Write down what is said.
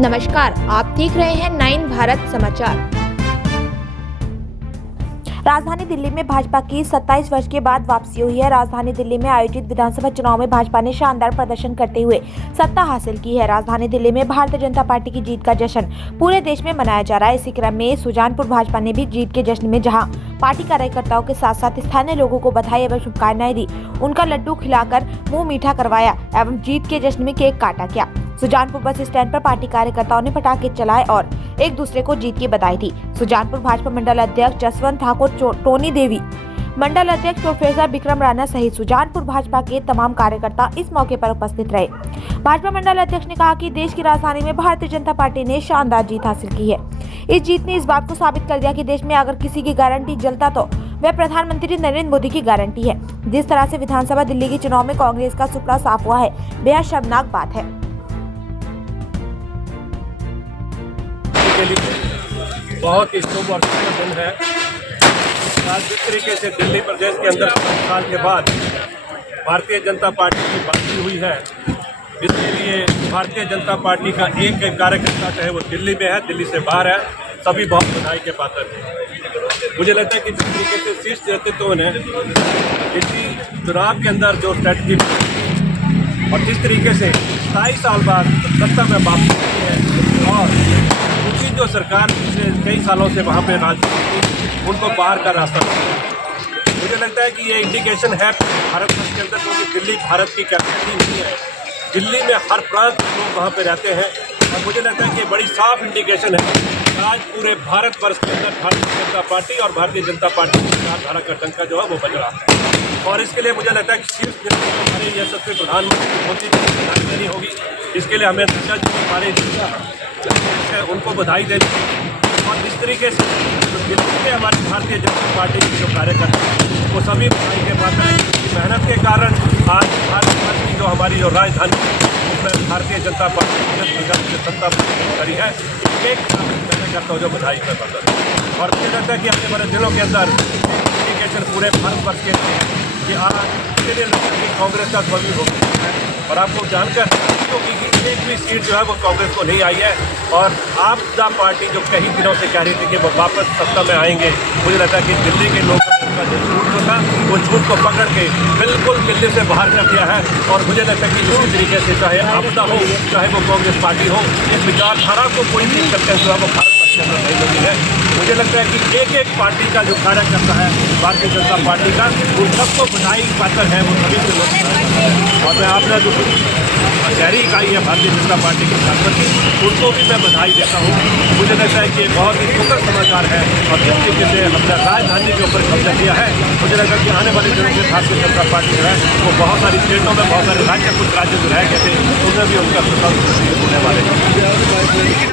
नमस्कार, आप देख रहे हैं 9 भारत समाचार। राजधानी दिल्ली में भाजपा की 27 वर्ष के बाद वापसी हुई है। राजधानी दिल्ली में आयोजित विधानसभा चुनाव में भाजपा ने शानदार प्रदर्शन करते हुए सत्ता हासिल की है। राजधानी दिल्ली में भारतीय जनता पार्टी की जीत का जश्न पूरे देश में मनाया जा रहा है। इसी क्रम में सुजानपुर भाजपा ने भी जीत के जश्न में जहां पार्टी कार्यकर्ताओं के साथ साथ स्थानीय लोगों को बधाई एवं शुभकामनाएं दी, उनका लड्डू खिलाकर मुंह मीठा करवाया एवं जीत के जश्न में केक काटा गया। सुजानपुर बस स्टैंड पर पार्टी कार्यकर्ताओं ने पटाखे चलाए और एक दूसरे को जीत की बधाई दी। सुजानपुर भाजपा मंडल अध्यक्ष जसवंत ठाकुर, टोनी देवी, मंडल अध्यक्ष प्रोफेसर विक्रम राणा सहित सुजानपुर भाजपा के तमाम कार्यकर्ता इस मौके पर उपस्थित रहे। भाजपा मंडल अध्यक्ष ने कहा कि देश की राजधानी में भारतीय जनता पार्टी ने शानदार जीत हासिल की है। इस जीत ने इस बात को साबित कर दिया कि देश में अगर किसी की गारंटी जलता तो वह प्रधानमंत्री नरेंद्र मोदी की गारंटी है। जिस तरह से विधानसभा दिल्ली के चुनाव में कांग्रेस का सुपड़ा साफ हुआ है, बेहद शर्मनाक बात है। के लिए बहुत ही शुभ और सुखद दिन है। आज जिस तरीके से दिल्ली प्रदेश के अंदर 5 साल के बाद भारतीय जनता पार्टी की वापसी हुई है, इसके लिए भारतीय जनता पार्टी का एक एक कार्यकर्ता, चाहे वो दिल्ली में है, दिल्ली से बाहर है, सभी बहुत बधाई के पात्र हैं। मुझे लगता है कि जिस तरीके से शीर्ष नेतृत्व ने दिल्ली चुनाव के अंदर जो स्ट्रैटेजी और जिस तरीके से 27 साल बाद सत्ता में वापसी की है और उनकी जो सरकार पिछले कई सालों से वहाँ पे राज थी, उनको बाहर का रास्ता मिला। मुझे लगता है कि ये इंडिकेशन है भारतवर्ष के अंदर, क्योंकि दिल्ली भारत की कैपिटल नहीं है। दिल्ली में हर प्रांत के लोग वहाँ पे रहते हैं और मुझे लगता है कि बड़ी साफ इंडिकेशन है कि आज पूरे भारतवर्ष के अंदर भारतीय जनता पार्टी और भारतीय जनता पार्टी की विचारधारा का डंका जो है वो बज रहा है। और इसके लिए मुझे लगता है कि शीर्ष नेतृत्व हमारे यशस्वी प्रधानमंत्री मोदी जी को बधाई देनी होगी। इसके लिए हमें नड्डा जी हमारे उनको बधाई देनी और इस तरीके से दिल्ली में हमारी भारतीय जनता पार्टी के जो कार्यकर्ता हैं वो सभी बधाई के पात्र हैं। उनकी मेहनत के कारण आज भारत की जो हमारी जो राजधानी उसमें भारतीय जनता पार्टी ने सत्ता करी है, एक कार्यकर्ता जो बधाई का पात्र है। और मुझे लगता है कि अपने बड़े दिनों के अंदर इंडिकेशन पूरे भारतवर्ष के कि आज के लिए लगता है कि कांग्रेस का ध्वनि हो गया है। और आपको जानकर क्योंकि एक भी सीट जो है वो कांग्रेस को नहीं आई है और आपदा पार्टी जो कई दिनों से कह रही थी कि वो वापस सत्ता में आएंगे, मुझे लगता है कि दिल्ली के लोगों ने उनका जो झूठ जो था वो झूठ को पकड़ के बिल्कुल दिल्ली से बाहर कर दिया है। और मुझे लगता है कि इसी तरीके से चाहे आपदा हो, चाहे वो कांग्रेस पार्टी हो, इस विचारधारा को कोई भी करते हुए वो भारत नहीं होती है। मुझे लगता है कि एक एक पार्टी का जो कार्यकर्ता है भारतीय जनता पार्टी का, उन सबको बधाई पात्र है, वो सभी से लोग। और मैं आपने जो शहरी इकाई है भारतीय जनता पार्टी की सांसद, उनको भी मैं बधाई देता हूँ। मुझे लगता है कि बहुत ही सुखद समाचार है और जिस तरीके से हमने राजधानी के ऊपर कब्जा किया है, मुझे लगता है कि आने वाले दिनों में भारतीय जनता पार्टी जो है वो बहुत सारी स्टेटों में, बहुत सारे राज्य, कुछ राज्य जो रह गए थे उनमें भी उनका स्वतंत्र होने वाले हैं।